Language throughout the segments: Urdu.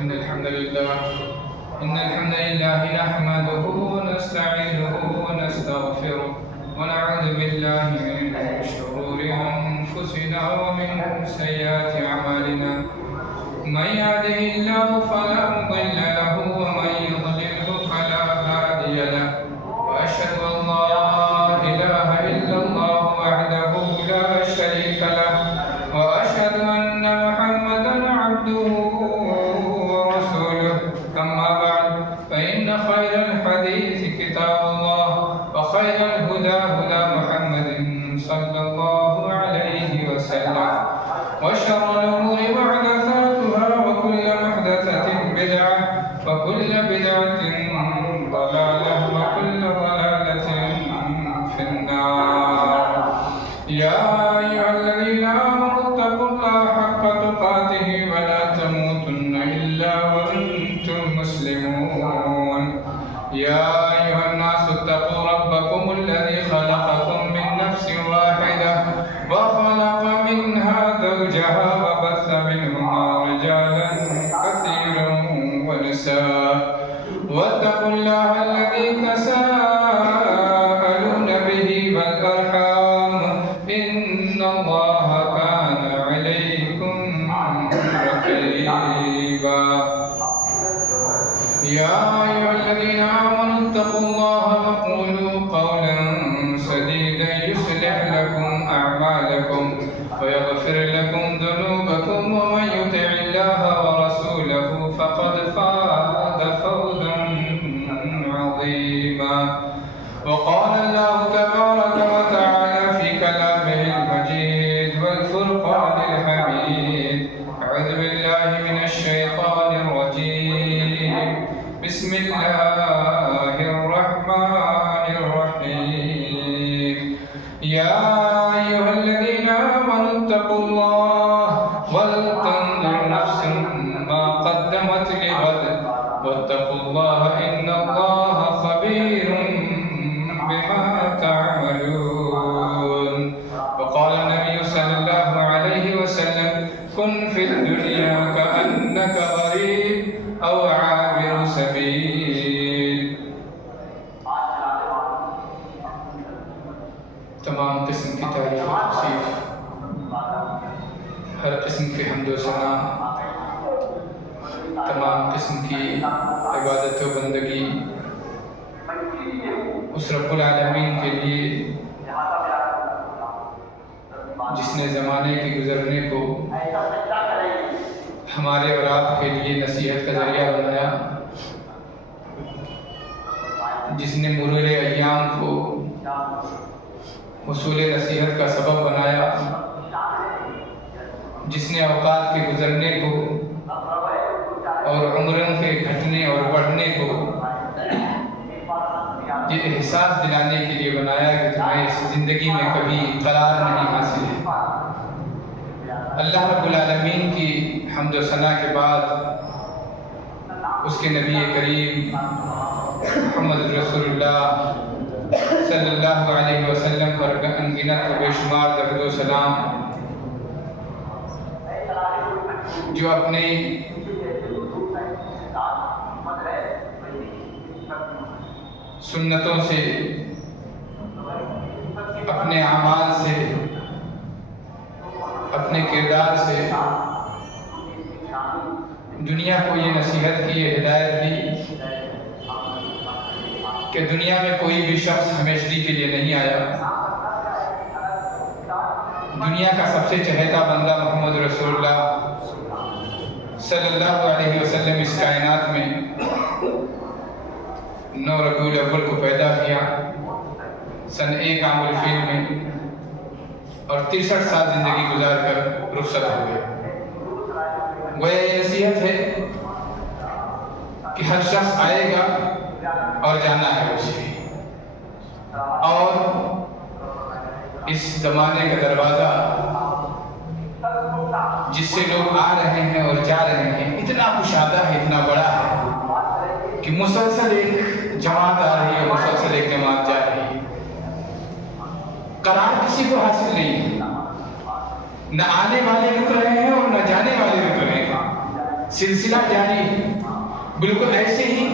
إن الحمد لله نحمده ونستعينه ونستغفره ونعوذ بالله من شرور أنفسنا ومن سيئات أعمالنا من يهده الله فلا مضل له ومن يضلله فلا هادي له وأشهد أن لا إله إلا الله وحده لا شريك له وأشهد أن محمدا عبده ورسوله أما بعد فإن خير الحديث كتاب الله وخير الهدى هدى محمد صلى الله عليه وسلم وشر الأمور محدثاتها وكل محدثة بدعة وكل بدعة ضلالة وكل ضلالة في النار يا أيها الذين آمنوا اتقوا الله حق تقاته ولا تموتن إلا وأنتم مسلمون يا أيها الناس اتقوا ربكم الذي خلقكم من نفس واحدة وخلق منها زوجها وبث منهما رجالا كثيرا ونساء واتقوا الله الذي تساءلون به والأرحام إن الله كان عليكم رقيبا يا أيها الذين آمنوا اتقوا الله وقولوا قولا سديدا يصلح لكم أعمالكم ويغفر لكم ذنوبكم ومن يطع الله ورسوله فقد فاز فوزا عظيما وقال الله تبارك وتعالى في كلامه المجيد والفرقان الحميد أعوذ بالله من الشيطان الرجيم بسم الله الرحمن الرحيم يا أيها الذين آمنوا اتقوا الله ولتنظر نفس ما قدمت لغد واتقوا الله إن الله خبير بما تعملون وقال النبي صلى الله عليه وسلم كن في الدنيا كأنك غريب أو عابر سبيل تمام قسم کی تعریف و توصیف ہر قسم کی حمد و ثنا تمام قسم کی عبادت و بندگی اس رب العالمین کے لیے جس نے زمانے کے گزرنے کو ہمارے اور آپ کے لیے نصیحت کا ذریعہ بنایا، جس نے مرور ایام کو حصول نصیحت کا سبب بنایا، جس نے اوقات کے گزرنے کو اور عمروں کے گھٹنے اور بڑھنے کو یہ احساس دلانے کے لیے بنایا کہ تمہیں اس زندگی میں کبھی قرار نہیں حاصل ہے۔ اللہ رب العالمین کی حمد و ثنا کے بعد اس کے نبی کریم محمد رسول اللہ صلی اللہ علیہ وسلم پر انگنت و بے شمار درود و سلام، جو اپنے سنتوں سے، اپنے اعمال سے، اپنے کردار سے دنیا کو یہ نصیحت کی، یہ ہدایت دی کہ دنیا میں کوئی بھی شخص ہمیشگی کے لیے نہیں آیا۔ دنیا کا سب سے چہیتا بندہ محمد رسول اللہ صلی اللہ علیہ وسلم اس کائنات میں 9 ربیع الاول کو پیدا کیا، سن 1 عام الفیل میں، اور 63 سال زندگی گزار کر رخصت ہو گئے۔ وہ یہ نصیحت ہے کہ ہر شخص آئے گا اور جانا ہے اسے، اور اس زمانے کا دروازہ جس سے لوگ آ رہے ہیں اور جا رہے ہیں اتنا کشادہ ہے، اتنا بڑا ہے کہ مسلسل ایک جماعت آ رہی ہے، مسلسل ایک جماعت جا رہی ہے۔ قرار کسی کو حاصل نہیں ہے، نہ آنے والے رک رہے ہیں اور نہ جانے والے رک رہے ہیں، سلسلہ جاری بالکل ایسے ہی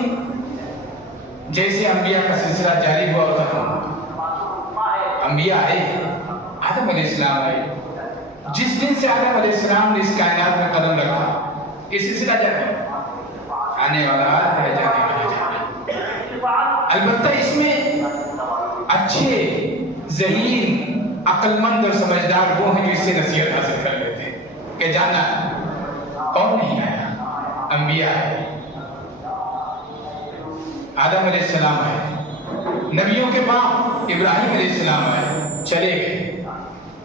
جیسے انبیاء کا سلسلہ جاری ہوا اور ختم ہوا۔ انبیاء آئے، آدم علیہ السلام آئے، جس دن سے آدم علیہ السلام نے اس کائنات میں قدم رکھا یہ سلسلہ جاری آنے والا ہے، جانے والا جانے۔ البتہ اس میں اچھے، ذہین، عقل مند اور سمجھدار وہ ہیں جو اس سے نصیحت حاصل کر لیتے ہیں کہ جانا کون نہیں آیا، انبیاء آئے، آدم علیہ السلام آئے، نبیوں کے باپ ابراہیم علیہ السلام آئے، چلے گئے۔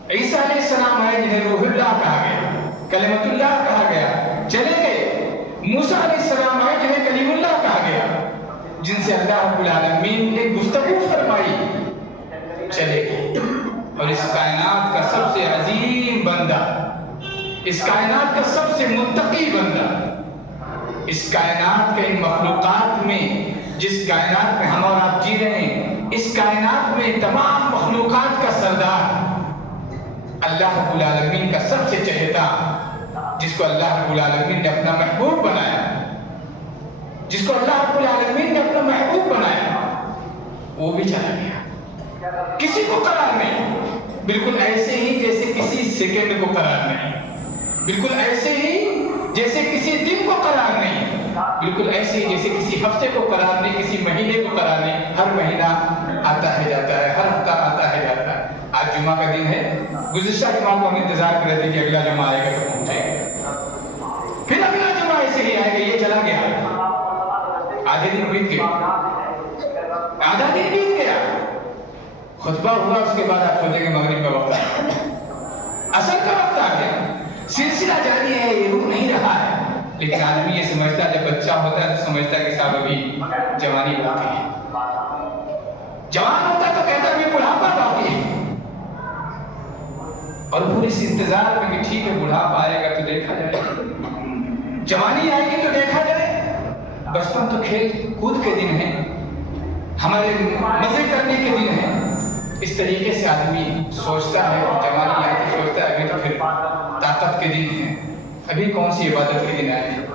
عیسیٰ علیہ السلام آئے جنہیں روح اللہ کہا گیا، کلمۃ اللہ کہا گیا، چلے گئے۔ موسیٰ علیہ السلام آئے جنہیں کلیم اللہ کہا گیا، جن سے اللہ رب العالمین نے گفتگو فرمائی، چلے گئے۔ اور اس کائنات کا سب سے عظیم بندہ، اس کائنات کا سب سے متقی بندہ، اس کائنات کے ان مخلوقات میں، جس کائنات میں ہم اور آپ جی رہے ہیں، اس کائنات میں تمام مخلوقات کا سردار، اللہ رب العالمین کا سب سے چہیتا، جس کو اللہ رب العالمین نے اپنا محبوب بنایا، جس کو اللہ رب العالمین نے اپنا محبوب بنایا، وہ بھی چلا گیا۔ کسی کو قرار نہیں، بالکل ایسے ہی جیسے کسی سیکنڈ کو قرار نہیں، بالکل ایسے ہی جیسے کسی دن کو قرار نہیں، بالکل ایسے ہی جیسے کسی ہفتے کو قرار نہیں، کسی مہینے کو قرار نہیں۔ ہر مہینہ آتا ہے جاتا ہے، ہر ہفتہ آتا ہے جاتا ہے۔ آج جمعہ کا دن ہے، گزشتہ جمعہ کو ہم انتظار کر رہے تھے کہ اگلا جمعہ آئے گا تو پہنچے گا، پھر اگلا جمعہ ایسے ہی آئے گا، یہ چلا گیا، آدھے دن بیت گئے، آدھا دن بیت گیا، خطبہ ہوا، اس کے بعد آپ سوچیں کہ مغرب کا وقت آ گیا، عصر کا وقت آ گیا، سلسلہ جاری ہے، یہ رک نہیں رہا ہے۔ لیکن آدمی یہ سمجھتا ہے، جب بچہ ہوتا ہے تو سمجھتا ہے کہ صاحب ابھی جوانی باقی ہے، جوان ہوتا ہے تو کہتا ہے ابھی بڑھاپا باقی ہے، اور پھر اس انتظار میں کہ ٹھیک ہے بڑھاپا آئے گا تو دیکھا جائے گا، جوانی آئے گی تو دیکھا جائے۔ بچپن تو کھیل کود کے دن ہیں، ہمارے مزے کرنے کے دن ہیں، اس طریقے سے آدمی سوچتا ہے، جوانی آئے تو سوچتا ہے ابھی تو پھر طاقت کے دن ہیں، ابھی کون سی عبادت کے دن آئے ہیں،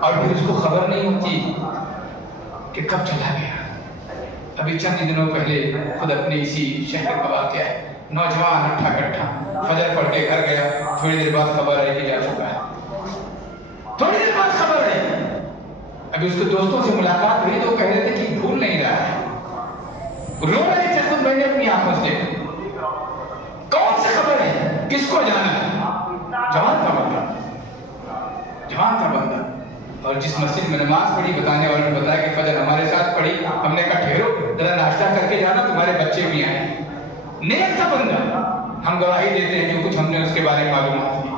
اور پھر اس کو خبر نہیں ہوتی کہ کب چلا گیا۔ ابھی چند دنوں پہلے خود اپنے اسی شہر کا واقعہ ہے، نوجوان ہٹھا کٹھا فجر پڑھ کے گھر گیا، تھوڑی دیر بعد خبر آئی کہ جا چکا ہے، تھوڑی دیر بعد خبر آئی۔ ابھی اس کے دوستوں سے ملاقات ہوئی تو کہہ رہے تھے کہ بھول نہیں رہا ہے، رو رہے تھے، خود میں نے اپنی آنکھوں سے دیکھا۔ کون سی خبر ہے، کس کو جانا ہے؟ جوان تھا بندہ، جوان تھا بندہ، اور جس مسجد میں نماز پڑھی، بتانے والوں نے بتایا کہ فجر ہمارے ساتھ پڑھی، ہم نے کہا ٹھہرو ذرا ناشتہ کر کے جانا، تمہارے بچے بھی آئے۔ نیک تھا بندہ، ہم گواہی دیتے ہیں جو کچھ ہم نے اس کے بارے میں معلومات دی،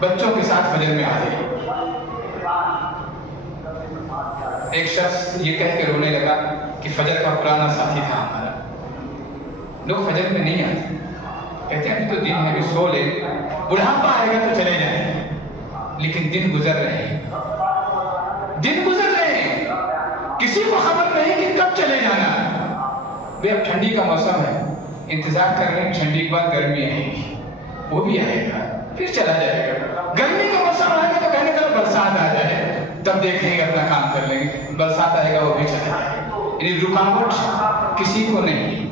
بچوں کے ساتھ فجر میں حاضر۔ ایک شخص یہ کہہ کے رونے لگا کہ فجر کا پرانا ساتھی تھا ہمارا، لوگ فجر میں نہیں آتے، کہتے ہیں ابھی تو دن ہے، ابھی سو لے، بڑھاپا آئے گا تو چلے جائیں، لیکن دن گزر رہے ہیں، دن گزر رہے ہیں، کسی کو خبر نہیں کہ کب چلے جانا۔ بے اب ٹھنڈی کا موسم ہے، انتظار کر رہے ہیں ٹھنڈی کے بعد گرمی آئے گی، وہ بھی آئے گا، پھر چلا جائے گا۔ گرمی کا موسم آئے گا تو کہنے کا برسات آ جائے، تب دیکھیں گے، اپنا کام کر لیں گے، برسات آئے گا وہ بھی چلا جائے گا۔ یعنی رکاوٹ کسی کو نہیں،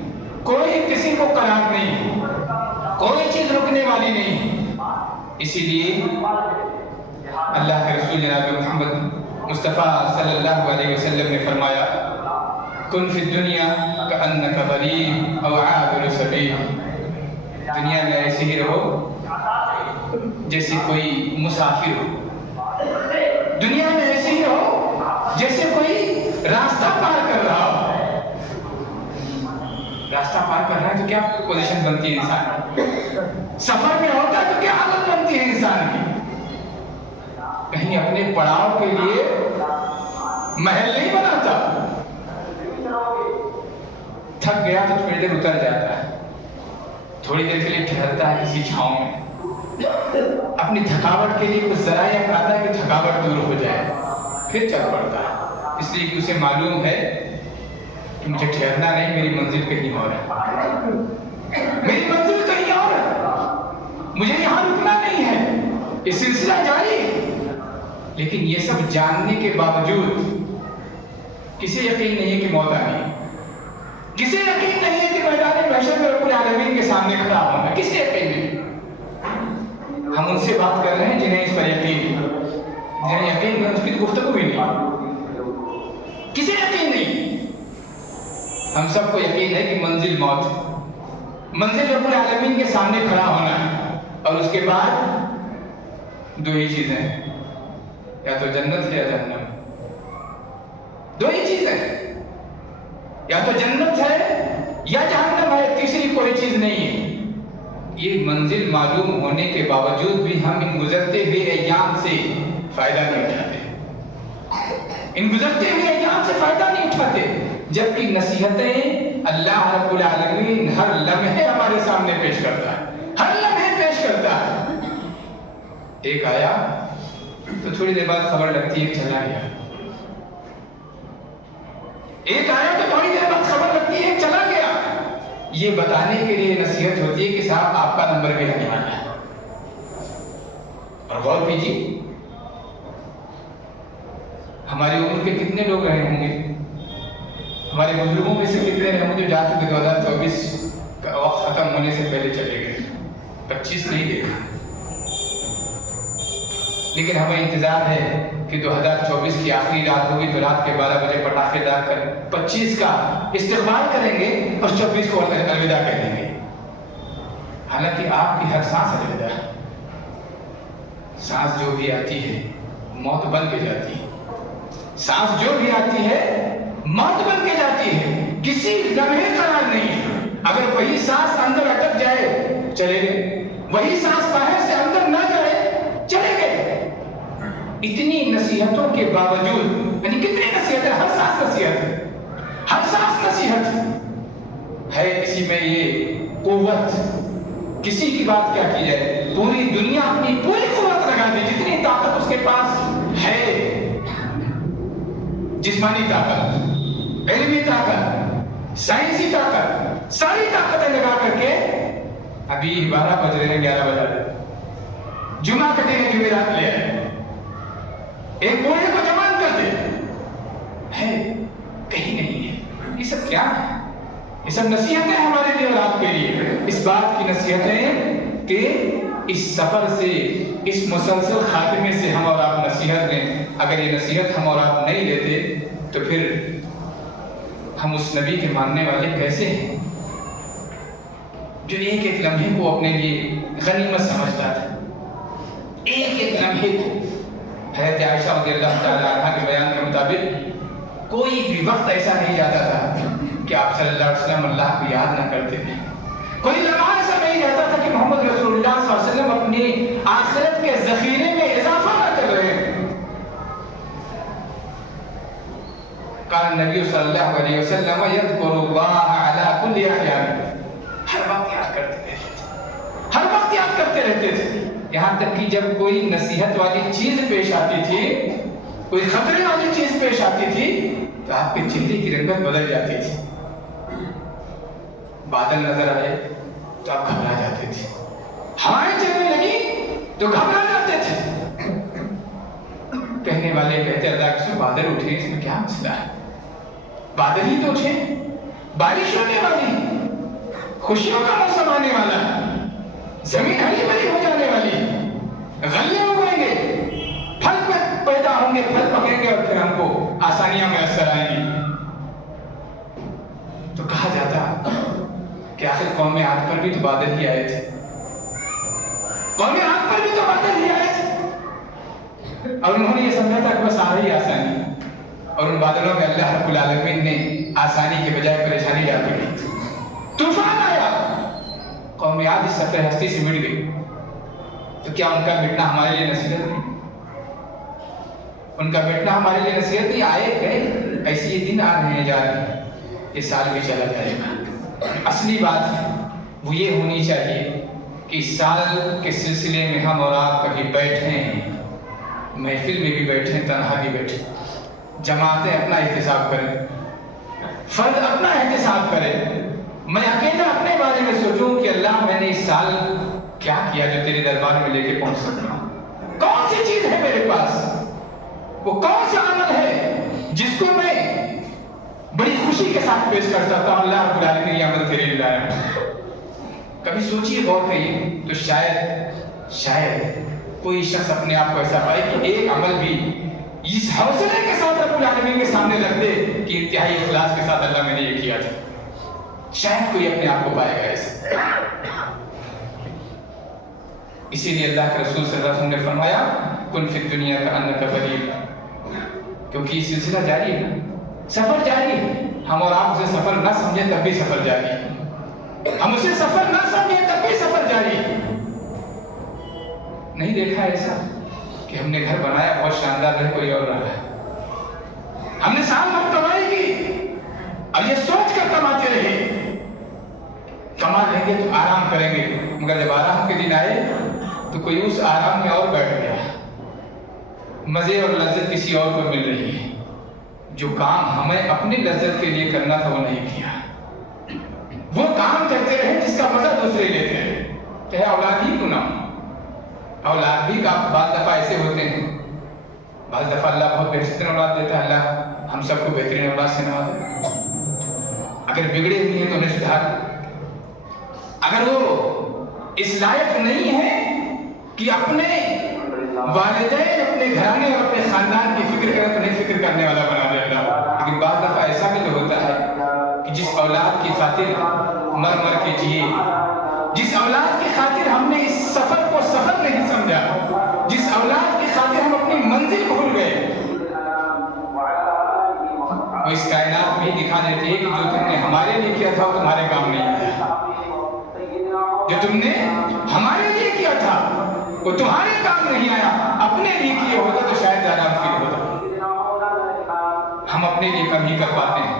کوئی کسی کو قرار نہیں، کوئی چیز رکنے والی نہیں۔ اسی لیے اللہ کے رسول جناب محمد مصطفیٰ صلی اللہ علیہ وسلم نے فرمایا، کن فی الدنیا کأنک غریب او عابر سبیل، دنیا میں ایسے ہی رہو جیسے کوئی مسافر ہو، دنیا میں ایسے ہی رہو جیسے کوئی راستہ پار کر رہا ہو۔ راستہ پار کر رہا ہے تو کیا پوزیشن بنتی ہے انسان کی، سفر میں ہوتا ہے تو کیا حالت بنتی ہے انسان کی، کہیں اپنے پڑاؤ کے لیے محل نہیں بناتا، تھک گیا تو تھوڑی دیر اتر جاتا ہے، تھوڑی دیر کے لیے ٹھہرتا ہے کسی چھاؤں میں، اپنی تھکاوٹ کے لیے کچھ ذرائع اپناتا ہے کہ تھکاوٹ دور ہو جائے، پھر چل پڑتا ہے، اس لیے کہ اسے معلوم ہے کہ مجھے ٹھہرنا نہیں، میری منزل کہیں اور ہے، میری منزل کہیں اور ہے، مجھے یہاں رکنا نہیں ہے، یہ سلسلہ جاری ہے، لیکن یہ سب جاننے کے باوجود کسے یقین نہیں ہے کہ موت آنی ہے، کسے یقین نہیں ہے کہ میدان محشر میں رب العالمین کے سامنے کھڑا ہونا، کسے یقین نہیں؟ ہم ان سے بات کر رہے ہیں جنہیں اس پر یقین ہے، جنہیں یقین نہیں اس کی گفتگو بھی نہیں، کسے یقین نہیں؟ ہم سب کو یقین ہے کہ منزل موت، منزل رب العالمین کے سامنے کھڑا ہونا ہے، اور اس کے بعد دو ہی چیزیں ہیں، یا تو جنت ہے یا جہنم، دو ہی چیز ہے، یا تو جنت ہے یا جہنم ہے، تیسری کوئی چیز نہیں ہے۔ یہ منزل معلوم ہونے کے باوجود بھی ہم ان گزرتے ہوئے ایام سے فائدہ نہیں اٹھاتے، ان گزرتے ہوئے ایام سے فائدہ نہیں اٹھاتے، جبکہ نصیحتیں اللہ رب العالمین ہر لمحے ہمارے سامنے پیش کرتا ہے، ہر لمحے پیش کرتا ہے۔ ایک آیا تو تھوڑی دیر بعد خبر لگتی ہے کہ چلا گیا، ایک آیا تو تھوڑی دیر بعد خبر لگتی ہے چلا گیا، یہ بتانے کے لیے نصیحت ہوتی ہے کہ صاحب آپ کا نمبر بھی آنے والا ہے۔ اور غور کیجیے ہماری عمر کے کتنے لوگ رہے ہوں گے، ہمارے بزرگوں میں سے کتنے رہے ہوں گے جو جا چکے 2024 کا وقت ختم ہونے سے پہلے چلے گئے، 25 نہیں دیکھا، لیکن ہمیں انتظار ہے کہ 2024 کی آخری رات ہوگی تو رات کے 12 بجے پٹاخے داغ کر 25 کا استقبال کریں گے اور 24 کو الوداع کہہ دیں گے۔ حالانکہ آپ کی ہر سانس الوداع ہے، سانس جو بھی آتی ہے موت بن کے جاتی ہے، سانس جو بھی آتی ہے موت بن کے جاتی ہے، کسی لمحے قرار نہیں ہے۔ اگر وہی سانس اندر اٹک جائے چلے گئے، وہی سانس باہر سے اندر نہ جائے چلے گئے۔ اتنی نصیحتوں کے باوجود، یعنی کتنی نصیحت ہے، ہر سانس نصیحت ہے، ہر سانس نصیحت ہے، کسی میں یہ قوت، کسی کی بات کیا کی جائے، پوری دنیا اپنی پوری قوت لگا دے، جتنی طاقت اس کے پاس ہے، جسمانی طاقت، علمی طاقت، سائنسی طاقت، ساری طاقتیں لگا کر کے ابھی 12 بج رہے ہیں، 11 بجا رہے ہیں، جمعہ کا دن جمعرات لے آئے، ایک بوڑھے کو جوان کر دے، ہے کہیں نہیں ہے۔ یہ سب کیا ہے؟ یہ سب نصیحتیں ہمارے لیے اور آپ کے لیے، اس بات کی نصیحتیں کہ اس سفر سے، اس مسلسل خاتمے سے ہم اور آپ نصیحت لیں۔ اگر یہ نصیحت ہم اور آپ نہیں لیتے تو پھر ہم اس نبی کے ماننے والے کیسے ہیں جو ایک ایک لمحے کو اپنے لیے غنیمت سمجھتا تھا، ایک ایک لمحے کو۔ حضرت عائشہ رضی اللہ تعالیٰ عنہ کے بیان کے مطابق کوئی بھی وقت ایسا نہیں جاتا تھا کہ آپ صلی اللہ علیہ وسلم اللہ کو یاد نہ کرتے تھے، کوئی لمحہ ایسا نہیں رہتا تھا کہ محمد رسول اللہ صلی اللہ علیہ وسلم اپنی آخرت کے ذخیرے میں اضافہ نہ کر رہے ہیں۔ قال نبی صلی اللہ علیہ وسلم یذکر اللہ علی کل احیان، ہر وقت یاد کرتے رہتے تھے، ہر وقت یاد کرتے رہتے تھے، یہاں تک کہ جب کوئی نصیحت والی چیز پیش آتی تھی، کوئی خطرے والی چیز پیش آتی تھی تو آپ کے چہرے کی رنگت بدل جاتی تھی، بادل نظر آئے تو آپ گھبرا جاتے تھے، ہوائیں چلنے لگی تو گھبرا جاتے تھے۔ کہنے والے کہتے اللہ کس میں بادل اٹھے، اس میں کیا مسئلہ ہے، بادل ہی تو اٹھے، بارش ہونے والی، خوشیوں کا موسم آنے والا، زمین ہری بھری ہو جانے والی، غلے اگیں گے، پھل پیدا ہوں گے، پھل پکیں گے اور پھر ہم کو آسانیاں میسر آئیں گی۔ تو کہا جاتا کہ آخر قوم عاد پر بھی تو بادل ہی آئے تھے، قوم عاد پر بھی تو بادل ہی آئے تھے، اور انہوں نے یہ سمجھا تھا کہ بس آ رہی آسانی، اور ان بادلوں میں اللہ رب العالمین نے آسانی کے بجائے پریشانی ڈال دی، طوفان آیا، قوم عاد اس سفر ہستی سے مٹ گئی۔ تو کیا ان کا مٹنا ہمارے لیے نصیحت نہیں؟ ان کا مٹنا ہمارے لیے نصیحت نہیں؟ آئے گئے، ایسے یہ دن آ رہے ہیں، جا رہے ہیں، یہ سال بھی چلا جائے گا۔ اصلی بات ہے وہ یہ ہونی چاہیے کہ اس سال کے سلسلے میں ہم اور آپ کبھی بیٹھیں، محفل میں بھی بیٹھیں، تنہا بھی بیٹھیں، جماعتیں اپنا احتساب کریں، فرد اپنا احتساب کرے، میں اکیلا اپنے بارے میں سوچوں کہ اللہ میں نے اس سال کیا کیا جو تیرے دربار میں لے کے پہنچ سکتا ہوں، وہ کون سا عمل ہے جس کو میں بڑی خوشی کے ساتھ پیش کر سکتا ہوں؟ اللہ رب العالمین یہ عمل تیرے لیے لایا۔ کبھی سوچیے، غور کریے، تو شاید کوئی شخص اپنے آپ کو ایسا پائے کہ ایک عمل بھی اس حوصلے کے ساتھ رب العالمین کے سامنے رکھ دے کہ انتہائی اخلاص کے ساتھ اللہ میں نے یہ کیا تھا۔ شاید کوئی اپنے آپ کو پائے گا ایسے۔ اسی لیے اللہ کے رسول صلی اللہ علیہ وسلم نے فرمایا کن فی الدنیا کأنک غریب، کیونکہ یہ سلسلہ جاری ہے، سفر جاری ہے۔ ہم اور آپ اسے سفر نہ سمجھیں تب بھی سفر جاری ہے، ہم اسے سفر نہ سمجھیں تب بھی سفر جاری ہے۔ نہیں دیکھا ایسا کہ ہم نے گھر بنایا بہت شاندار ہے، کوئی اور نہ رہا، ہم نے سال بھر کمائی کی اور یہ سوچ کر کماتے رہے کما لیں گے تو آرام کریں گے، مگر جب آرام کے دن آئے تو کوئی اس آرام میں اور بیٹھ گیا، مزے اور لذت کسی اور کو مل رہی ہے۔ جو کام ہمیں اپنی لذت کے لیے کرنا تھا وہ نہیں کیا، وہ کام کرتے رہے جس کا مزہ دوسرے لیتے ہیں، چاہے اولاد ہی کیوں نہ ہو۔ اولاد بھی بعض دفعہ ایسے ہوتے ہیں، بعض دفعہ اللہ بہت بہترین اولاد دیتا ہے، اللہ ہم سب کو بہترین اولاد سے نوازے۔ اگر بگڑے ہوئی ہیں تو انہیں سدھار، اگر وہ اس لائق نہیں ہے کہ اپنے والدین، اپنے گھرانے اور اپنے خاندان کی فکر کریں تو نہیں فکر کرنے والا بنا دے اللہ۔ لیکن بعض دفعہ ایسا بھی تو ہوتا ہے کہ جس اولاد کی خاطر مر مر کے جیے، جس اولاد کی خاطر ہم نے اس سفر کو سفر نہیں سمجھا، جس اولاد کی خاطر ہم اپنی منزل بھول گئے، وہ اس کائنات میں ہی دکھا دیتے ہیں کہ جو تم نے ہمارے لیے کیا تھا وہ تمہارے کام نہیں آیا، جو تم نے ہمارے لیے کیا تھا وہ تمہارے کام نہیں آیا، اپنے لیے کیے ہوتا تو شاید زیادہ مفید ہوتا۔ ہم اپنے لیے کم ہی کر پاتے ہیں۔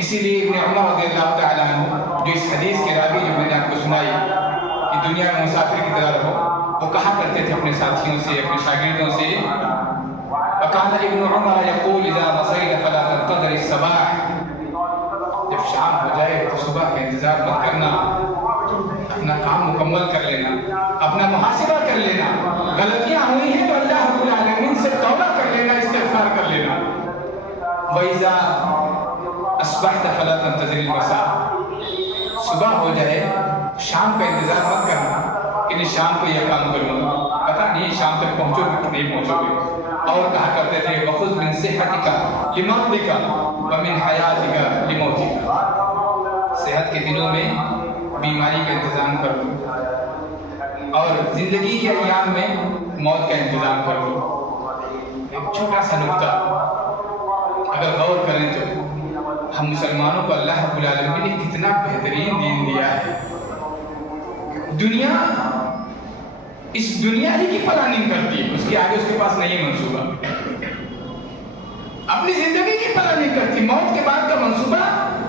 اسی لیے ابن عمر رضی اللہ تعالیٰ عنہ، جو اس حدیث کے راوی جو میں نے آپ کو سنائی کہ دنیا میں مسافر کی طرح رہو، وہ کہا کرتے تھے اپنے ساتھیوں سے، اپنے شاگردوں سے، وَكَانَ ابن عمر يقول اذا مصيت فلا تنتظر الصباح، جب شام ہو جائے تو صبح کا انتظار مت کرنا، اپنا کام مکمل کر لینا، اپنا محاسبہ کر لینا، غلطیاں ہوئی ہیں تو اللہ رب العالمین سے توبہ کر لینا، استغفار کر لینا۔ وَإِذَا أَصْبَحْتَ فَلَا تَنْتَظِرِ الْمَسَاءَ، صبح ہو جائے شام کا انتظار مت کرنا کہ شام کو یہ کام کروں گا، پتہ نہیں شام تک پہنچو گے کہ نہیں پہنچو گے۔ اور کہا کرتے تھے وَخُذْ مِنْ صِحَّتِكَ لِمَرْضِكَ وَمِنْ حَيَاتِكَ لِمَوْتِكَ، صحت کے دنوں میں بیماری کا انتظام کر لو اور زندگی کے ایام میں موت کا انتظام کر لو۔ ایک چھوٹا سا نکتہ اگر غور کریں تو ہم مسلمانوں کو اللہ رب العالمین نے کتنا بہترین دین دیا ہے۔ دنیا اس دنیا ہی کی پلاننگ کرتی ہے، اس کے آگے اس کے پاس نہیں ہے منصوبہ، اپنی زندگی کی پلاننگ کرتی، موت کے بعد کا منصوبہ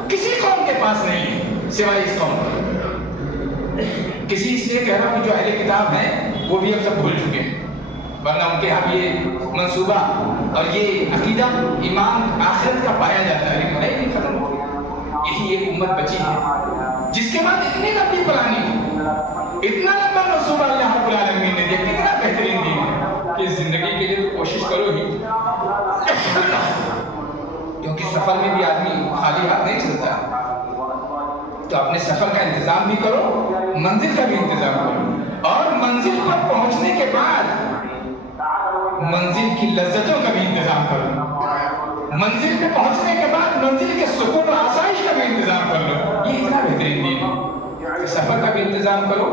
کسی قوم کے پاس نہیں ہے سوائے اس قوم کے۔ کسی اس لیے کہہ رہا ہوں کہ جو اہل کتاب ہیں وہ بھی اب سب بھول چکے ہیں، ورنہ ان کے یہاں یہ منصوبہ اور یہ عقیدہ ایمان آخرت کا پایا جاتا ہے، لیکن نہیں ختم ہو گیا۔ یہی ایک امت بچی ہے جس کے بعد اتنی لمبی پلاننگ، اتنا لمبا منصوبہ اللہ رب العالمین نے دیا، کتنا بہترین دین ہے کہ زندگی کے لیے تو کوشش کرو ہی، کیونکہ سفر میں بھی آدمی خالی ہاتھ نہیں چلتا، تو اپنے سفر کا انتظام بھی کرو، منزل کا بھی انتظام کرو، اور منزل پر پہنچنے کے بعد منزل کی لذتوں کا بھی انتظام کرو، منزل پہ پہنچنے کے بعد منزل کے سکون و آسائش کا بھی انتظام کر لو۔ یہ اتنا بہترین دین ہے کہ سفر کا بھی انتظام کرو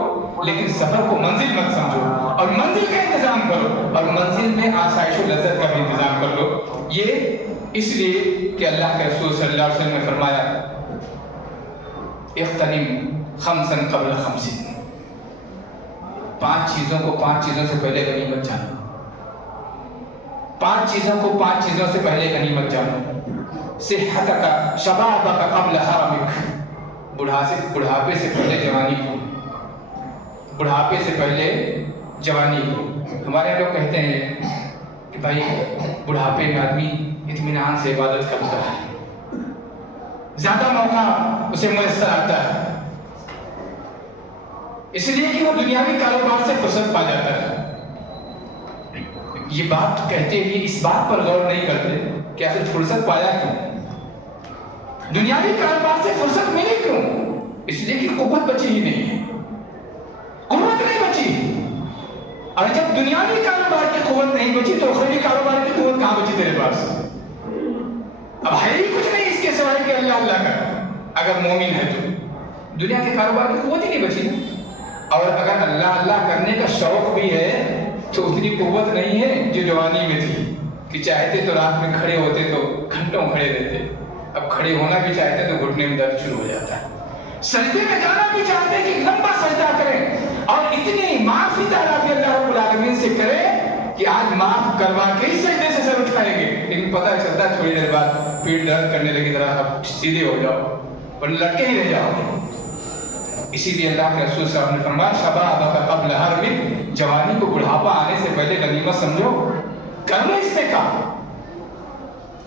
لیکن سفر کو منزل مت سمجھو، اور منزل کا انتظام کرو اور منزل میں آسائش و لذت کا بھی انتظام کر لو۔ یہ اس لیے کہ اللہ کے رسول صلی اللہ علیہ وسلم نے فرمایا اغتنم خمسا قبل خمس، پانچ چیزوں کو پانچ چیزوں سے پہلے غنیمت جانو، پانچ چیزوں کو پانچ چیزوں سے پہلے غنیمت جانو۔ صحتک شبابک قبل حرمک، بڑھاپے سے پہلے جوانی کو، بڑھاپے سے پہلے جوانی کو۔ ہمارے لوگ کہتے ہیں کہ بھائی بڑھاپے میں آدمی اطمینان سے عبادت کرتا ہے، زیادہ موقع اسے میسر آتا ہے، اس لیے کہ وہ دنیاوی کاروبار سے فرصت پا جاتا ہے۔ یہ بات کہتے ہوئے اس بات پر غور نہیں کرتے کہ آخر فرصت پایا کیوں؟ دنیاوی کاروبار سے فرصت ملی کیوں؟ اس لیے کہ قوت بچی ہی نہیں ہے، قوت نہیں بچی۔ اور جب دنیاوی کاروبار کی قوت نہیں بچی تو اخروی کاروبار کی قوت کہاں بچی تیرے پاس؟ اب ہے ہی کچھ نہیں اس کے سوائے کہ اللہ اللہ کر۔ اگر مومن ہے تو دنیا کے کاروبار کی قوت ہی نہیں بچی، اور اگر اللہ اللہ کرنے کا شوق بھی ہے تو اتنی قوت نہیں ہے جو جوانی میں تھی کہ چاہتے تو رات میں کھڑے ہوتے تو گھنٹوں کھڑے رہتے، اب کھڑے ہونا بھی چاہتے تو گھٹنے میں درد شروع ہو جاتا ہے، سجدے میں جانا بھی چاہتے کہ لمبا سجدہ کریں اور اتنی معافی تعالیٰ اللہ رب العالمین سے کرے کہ آج معاف کروا کے ہی سجدے سے سر اٹھائیں گے، لیکن پتہ چلتا ہے تھوڑی دیر بعد پیٹ درد کرنے لگی، ذرا اب سیدھے ہو جاؤ ورنہ لٹکے ہی رہ جاؤ گے۔ اسی لیے اللہ کے رسول صلی اللہ علیہ وسلم نے فرمایا شبابک قبل حرمک، جوانی کو بڑھاپا آنے سے پہلے غنیمت سمجھو، کر لو اس میں کام۔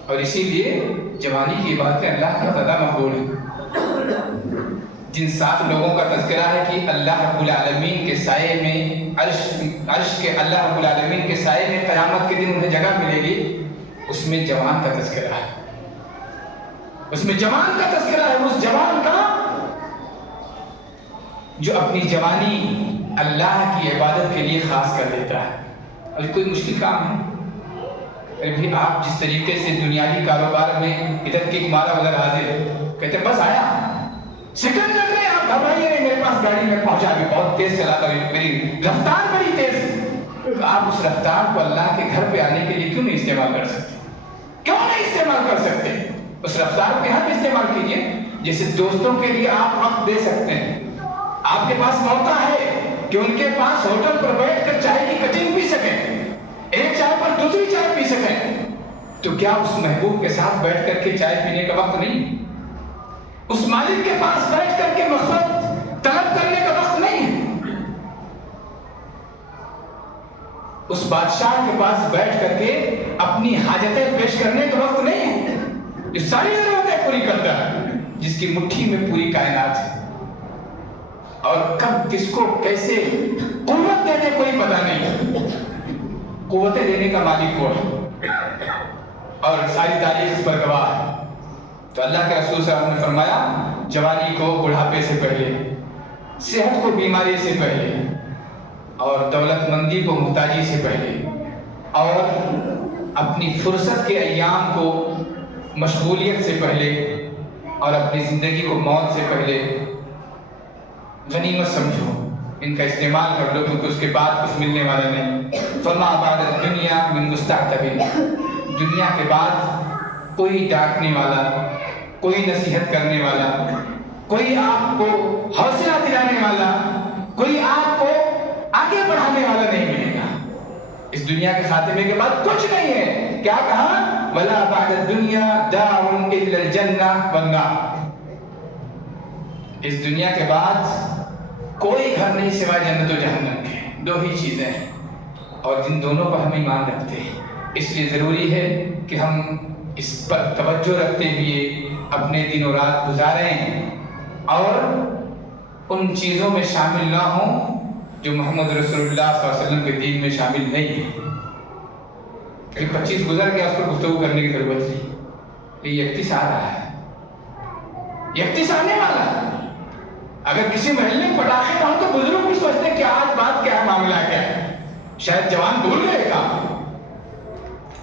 اور اسی لیے جوانی کی عبادتیں اللہ کا زیادہ مقبول ہے۔ جن 7 لوگوں کا تذکرہ ہے کہ اللہ رب العالمین کے سائے میں عرش کے اللہ رب العالمین کے سائے میں قیامت کے دن انہیں جگہ ملے گی، اس میں جوان کا تذکرہ ہے، اس میں جوان کا تذکرہ ہے، اس جوان کا جو اپنی جوانی اللہ کی عبادت کے لیے خاص کر دیتا ہے۔ اور کوئی مشکل کام ہے؟ پھر آپ جس طریقے سے دنیاوی کاروبار میں ادھر کک مارا ادھر حاضر، کہتے بس آیا، سیکنڈ لگ رہے ہیں، آپ گھبرائیے نہیں، میرے پاس گاڑی میں پہنچا بھی، بہت تیز چلاتا ہوں، میری رفتار بڑی تیز۔ آپ اس رفتار کو اللہ کے گھر پہ آنے کے لیے کیوں نہیں استعمال کر سکتے؟ کیوں نہیں استعمال کر سکتے؟ اس رفتار کو یہاں پہ استعمال کیجیے، جیسے دوستوں کے لیے آپ وقت دے سکتے ہیں۔ آپ کے پاس موقع ہے کہ ان کے پاس ہوٹل پر بیٹھ کر چائے کی کٹنگ پی سکیں، ایک چائے پر دوسری چائے پی سکیں، تو کیا اس محبوب کے ساتھ بیٹھ کر کے چائے پینے کا وقت نہیں؟ اس مالک کے پاس بیٹھ کر کے مغفرت طلب کرنے کا وقت نہیں ہے؟ اس بادشاہ کے پاس بیٹھ کر کے اپنی حاجتیں پیش کرنے کا وقت نہیں ہے؟ جو ساری ضرورتیں پوری کرتا ہے، جس کی مٹھی میں پوری کائنات ہے، اور کب کس کو کیسے قوت دینے کوئی پتہ نہیں، قوتیں دینے کا مالک وہ ہے، اور ساری تاریخ اس پر گواہ ہے۔ تو اللہ کے رسول صلی اللہ علیہ وسلم نے فرمایا جوانی کو بڑھاپے سے پہلے، صحت کو بیماری سے پہلے، اور دولت مندی کو محتاجی سے پہلے، اور اپنی فرصت کے ایام کو مشغولیت سے پہلے، اور اپنی زندگی کو موت سے پہلے غنیمت سمجھو، ان کا استعمال کر لو، کیونکہ اس کے بعد کچھ ملنے والا نہیں۔ فما بعد الدنیا من مستعتب، دنیا کے بعد کوئی ڈانٹنے والا، کوئی نصیحت کرنے والا، کوئی آپ کو حوصلہ دلانے والا، کوئی آپ کو آگے بڑھانے والا نہیں ملے گا۔ اس دنیا کے خاتمے کے بعد کچھ نہیں ہے۔ کیا کہا؟ ولا بعد الدنیا دار الا الجنہ والنار، اس دنیا کے بعد کوئی گھر نہیں سوائے جنت و جہنم کے، 2 ہی چیزیں ہیں، اور جن دونوں پر ہم ایمان رکھتے ہیں۔ اس لیے ضروری ہے کہ ہم اس پر توجہ رکھتے ہوئے اپنے دن و رات گزاریں، اور ان چیزوں میں شامل نہ ہوں جو محمد رسول اللہ صلی اللہ علیہ وسلم کے دین میں شامل نہیں ہے۔ 25 گزر گیا، اس پر گفتگو کرنے کی ضرورت نہیں، یہ اکتیس آ رہا ہے، یہ اکتیس آنے والا ہے۔ اگر کسی محلے میں پٹاخے نہ ہو تو بزرگ بھی سوچتے ہیں کہ آج بات کیا ہے، معاملہ کیا ہے، شاید جوان بھول گئے کام۔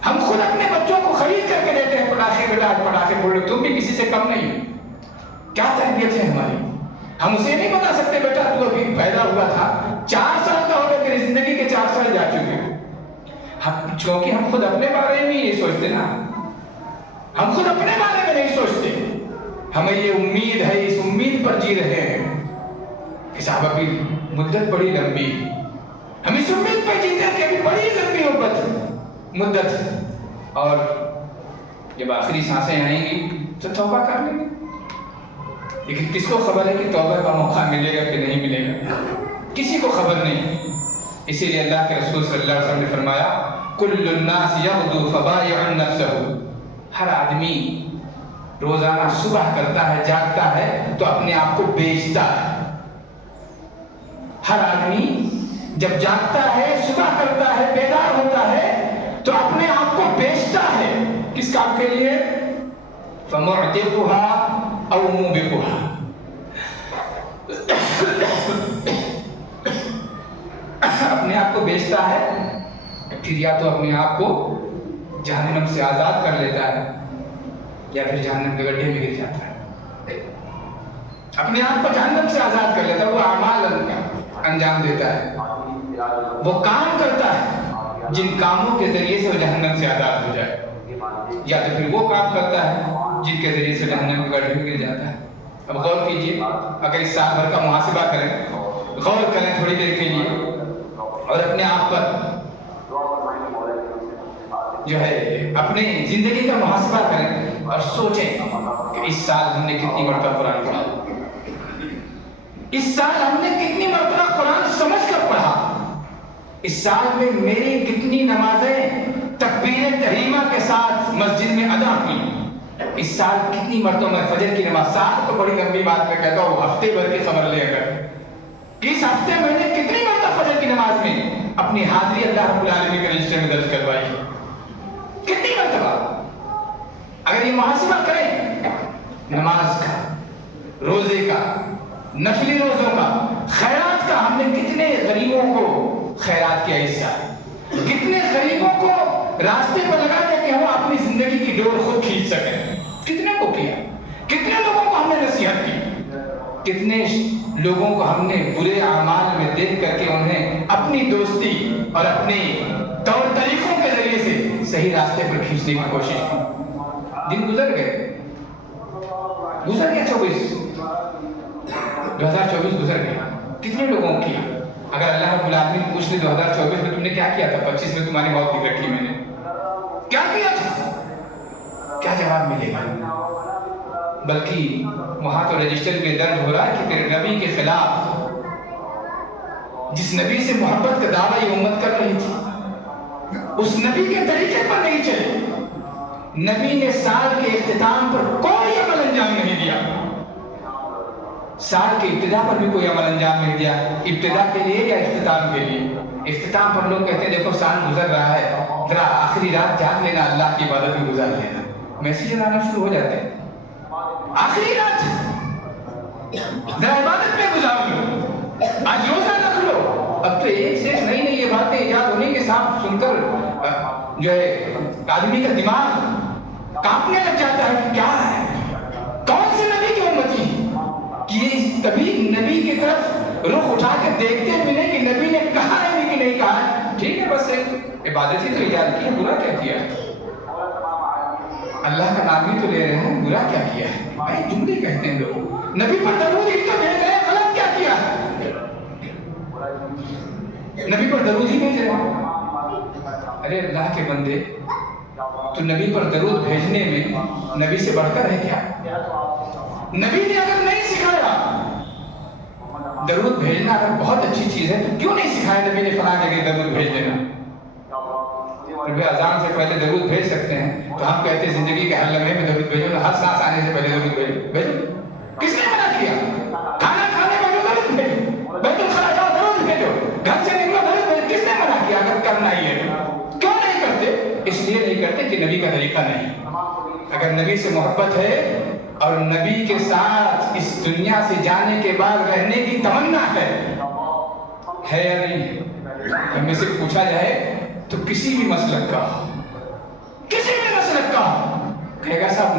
ہم خود اپنے بچوں کو خرید کر کے دیتے ہیں پٹاخے، بیٹا آج پٹاخے پھوڑ لو، تم بھی کسی سے کم نہیں ہو۔ کیا تربیت ہے ہماری؟ ہم اسے نہیں بتا سکتے بیٹا تو ابھی پیدا ہوا تھا، 4 سال کا ہو گیا، تیری زندگی کے 4 سال جا چکے، کیونکہ ہم خود اپنے بارے میں یہ سوچتے نا، ہم خود اپنے بارے میں نہیں سوچتے، ہمیں یہ امید ہے، اس امید پر جی رہے ہیں کہ صحابہ کی مدت بڑی لمبی، ہم اس امید پر جیتے ہیں کہ ابھی بڑی لمبی مدت، اور جب آخری سانسیں آئیں گی تو توبہ کر لیں گے، لیکن کس کو خبر ہے کہ توبہ کا موقع ملے گا کہ نہیں ملے گا؟ کسی کو خبر نہیں۔ اسی لیے اللہ کے رسول صلی اللہ علیہ وسلم نے فرمایا کل الناس یغدو فبائع نفسہ، ہر آدمی روزانہ صبح کرتا ہے، جاگتا ہے تو اپنے آپ کو بیچتا ہے۔ ہر آدمی جب جاگتا ہے، صبح کرتا ہے، بیدار ہوتا ہے کس کام کے لیے؟ فَمُعْتِقُهَا أَوْ مُوبِقُهَا، اپنے آپ کو بیچتا ہے پھر یا تو اپنے آپ کو جہنم سے آزاد کر لیتا ہے یا پھر جہنم کے گڈھے میں گر جاتا ہے۔ اپنے آپ کو جہنم سے آزاد کر لیتا ہے، وہ اعمال انجام دیتا ہے، وہ کام کرتا ہے جن کاموں کے ذریعے سے وہ جہنم سے آزاد ہو جائے، یا تو پھر وہ کام کرتا ہے جن کے ذریعے سے جہنم کے گڈھے میں گر جاتا ہے۔ اب غور کیجیے، اگر اس سال بھر کا محاسبہ کریں، غور کریں تھوڑی دیر کے لیے اور اپنے آپ پر جو ہے اپنے زندگی کا محاسبہ کریں اور سوچیں کہ اس سال ہم نے کتنی مرتبہ قرآن پڑھا، اس سال ہم نے کتنی مرتبہ قرآن سمجھ کر پڑھا، اس سال میں میری کتنی نمازیں تکبیر تحریمہ کے ساتھ مسجد میں ادا کی، اس سال کتنی مرتبہ میں فجر کی نماز، سال تو بڑی لمبی بات میں کہتا ہوں، ہفتے بھر کی خبر لے کر اس ہفتے میں نے کتنی مرتبہ فجر کی نماز میں اپنی حاضری اللہ رب العالمین کے رجسٹر میں درج کروائی، کتنی مرتبہ؟ اگر یہ محاسبہ کریں نماز کا، روزے کا، نفلی روزوں کا، خیرات کا، ہم نے کتنے غریبوں کو خیرات کیا اس سال، کتنے غریبوں کو راستے پر لگا دیا کہ ہم اپنی زندگی کی ڈور خود کھینچ سکیں، کتنے کو کیا، کتنے لوگوں کو ہم نے نصیحت کی، کتنے لوگوں کو ہم نے برے اعمال میں دیکھ کر کے انہیں اپنی دوستی اور اپنے طور طریقوں کے ذریعے سے صحیح راستے پر کھینچنے کی کوشش کی۔ دن گزر گئے، گزر گیا 2024 گزر گیا، کتنے لوگوں کو کیا؟ اگر اللہ رب العالمین پوچھ لے 2024 میں تم نے کیا کیا تھا، 25 میں تمہاری موت لکھ رکھی میں نے کیا کیا تھا، کیا جواب ملے گا؟ بلکہ وہاں تو رجسٹر میں درج ہو رہا ہے کہ تیرے نبی کے خلاف، جس نبی سے محبت کا دعویٰ یہ امت کر رہی تھی، اس نبی کے طریقے پر نہیں چلے، نبی نے سال کے اختتام پر کوئی عمل انجام نہیں دیا، سال کے ابتدا پر بھی کوئی عمل انجام نہیں دیا، ابتدا کے لیے یا اختتام کے لیے؟ اختتام پر لوگ کہتے ہیں دیکھو سال گزر رہا ہے، ذرا آخری رات جاگ لینا، اللہ کی عبادت میں گزار لینا، میسیج آنا شروع ہو جاتے ہیں، آخری رات ذرا عبادت میں گزار لو، آج روزہ رکھ لو۔ اب تو ایک سے نئی نئی یہ باتیں ایجاد ہونے کے ساتھ سن کر جو ہے آدمی کا دماغ کانپنے لگ جاتا ہے کہ کیا ہے، کون سے نبی کی امتی کہ کبھی نبی کی طرف رخ اٹھا کے دیکھتے بھی نہیں کہ نبی نے کہا ہے کہ نہیں کہا ہے، ٹھیک ہے بس ایک عبادت ہی تو ایجاد کی ہے، برا کیا کیا ہے، اللہ کا نام ہی تو لے رہے ہیں، برا کیا کیا ہے؟ بھائی جملے کہتے ہیں لوگ، نبی پر درود ہی تو بھیج رہے ہیں، غلط کیا کیا ہے؟ نبی پر درود ہی بھیج رہے ہیں، ارے اللہ کے بندے، تو نبی پر درود بھیجنے میں نبی سے بڑھ کر ہے کیا؟ نبی نے اگر نہیں سکھایا درود بھیجنا، اگر بہت اچھی چیز ہے تو کیوں نہیں سکھایا نبی نے فلاں جگہ درود بھیج دینا؟ ربی اذان سے پہلے درود بھیج سکتے ہیں تو ہم کہتے ہیں زندگی کے ہر لمحے میں درود بھیجو، ہر سانس آنے سے پہلے درود بھیجو، کس نے منع کیا؟ کھانا کھانے میں درود بھیجو، بیت الخلا جاؤ درود بھیجو، گھر سے نکلو درود بھیجو، کس نے منع کیا؟ اگر کرنا ہی ہے کیوں نہیں کرتے؟ اس لیے نہیں کرتے کہ نبی کا طریقہ نہیں، اگر نبی سے محبت ہے اور نبی کے ساتھ اس دنیا سے جانے کے بعد رہنے کی تمنا ہے یا نہیں؟ ہم میں سے پوچھا جائے تو کسی بھی مسلک کا، کسی بھی مسلک کا کہے گا صاحب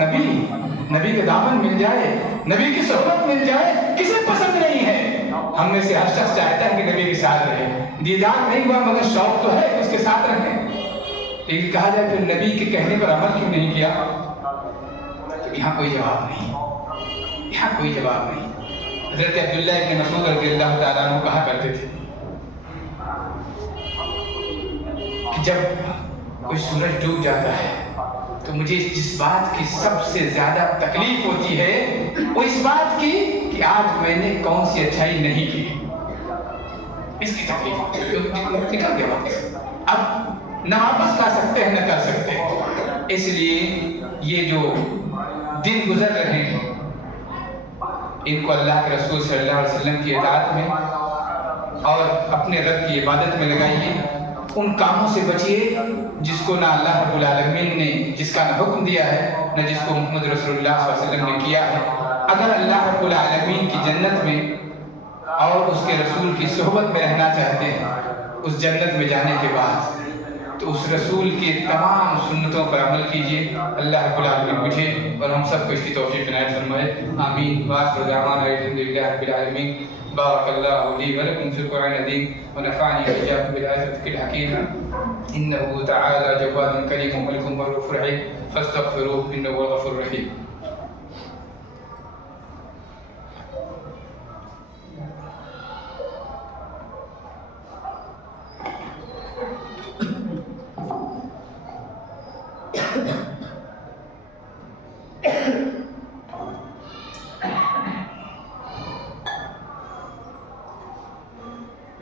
نبی کے دامن مل جائے، نبی کی صحبت مل جائے، کسے پسند نہیں ہے؟ ہم میں سے ہر شخص چاہتا ہے کہ نبی کے ساتھ رہے، دیدار نہیں ہوا مگر شوق تو ہے اس کے ساتھ رہے، لیکن کہا جائے پھر نبی کے کہنے پر عمل کیوں نہیں کیا؟ تو یہاں کوئی جواب نہیں، یہاں کوئی جواب نہیں۔ حضرت عبداللہ ابن مسعود رضی اللہ تعالیٰ عنہ کہا کرتے تھے کہ جب کوئی سورج ڈوب جاتا ہے تو مجھے جس بات کی سب سے زیادہ تکلیف ہوتی ہے وہ اس بات کی کہ آج میں نے کون سی اچھائی نہیں کی، اس کی تکلیف نکل گیا وقت، اب نہ واپس لا سکتے ہیں نہ کر سکتے، اس لیے یہ جو دن گزر رہے ہیں ان کو اللہ کے رسول صلی اللہ علیہ وسلم کی اطاعت میں اور اپنے رب کی عبادت میں لگائیے، ان کاموں سے بچیے جس کو نہ اللہ رب العالمین نے جس کا نہ حکم دیا ہے نہ جس کو محمد رسول اللہ صلی اللہ علیہ وسلم نے کیا ہے۔ اگر اللہ رب العالمین کی جنت میں اور اس کے رسول کی صحبت میں رہنا چاہتے ہیں اس جنت میں جانے کے بعد، تو اس رسول کے تمام سنتوں پر عمل کیجیے۔ اللہ رب العالمین مجھے اور ہم سب کو اس کی توفیق عنایت فرمائے، آمین۔ وآخر دعوانا الحمدللہ رب العالمین۔ بارک اللہ لی ولکم فی القرآن العظیم ونفعنی وإياکم بالآیات والذکر الحکیم، انہ تعالی جواد کریم ملک رؤوف رحیم، فاستغفروہ انہ هو الغفور الرحیم۔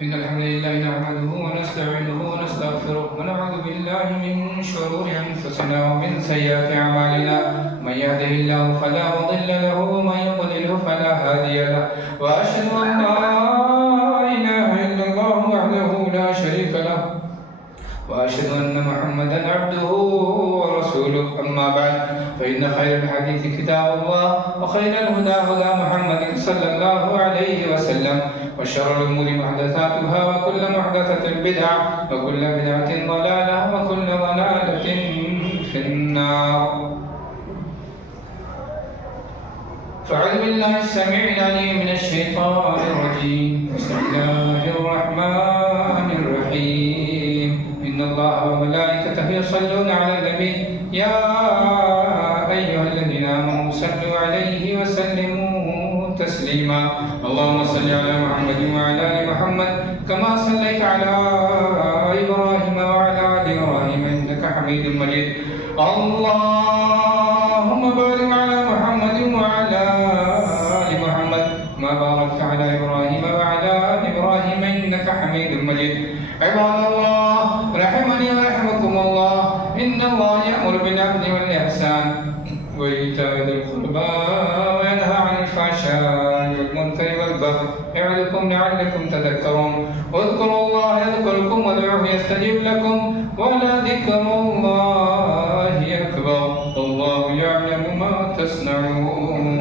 إن الحمد لله نحمده ونستعينه ونستغفره ونعوذ بالله من شرور أنفسنا ومن سيئات أعمالنا، من يهده الله فلا مضل له ومن يضلله فلا هادي له، وأشهد أن لا إله إلا الله وحده لا شريك له، وأشهد أن محمدا عبده ورسوله، أما بعد فإن خير الحديث كتاب الله وخير الهدى هدى محمد صلى الله عليه وسلم، وشر الأمور محدثاتها وكل محدثة بدعة وكل بدعة ضلالة وكل ضلالة في النار۔ فأعوذ بالله السميع العليم من الشيطان الرجيم، بسم الله الرحمن الرحيم، إن الله وملائكته يصلون على النبي يا أيها الذين آمنوا صلوا عليه وسلموا تسليما، اللهم صل على محمد وعلى آل محمد كما صليت على إبراهيم وعلى آل إبراهيم إنك حميد مجيد، اللهم بارك على محمد وعلى آل محمد ما باركت على إبراهيم وعلى آل إبراهيم إنك حميد مجيد۔ عباد الله رحمني ورحمكم الله، إن الله يأمر بالعدل والإحسان وإيتاء ذي القربى وينهى عن الفحشاء والمنكر والبغي يعظكم لعلكم تذكرون، اذكروا الله يذكركم وادعوه يستجب لكم ولذكر الله أكبر، والله يعلم ما تصنعون۔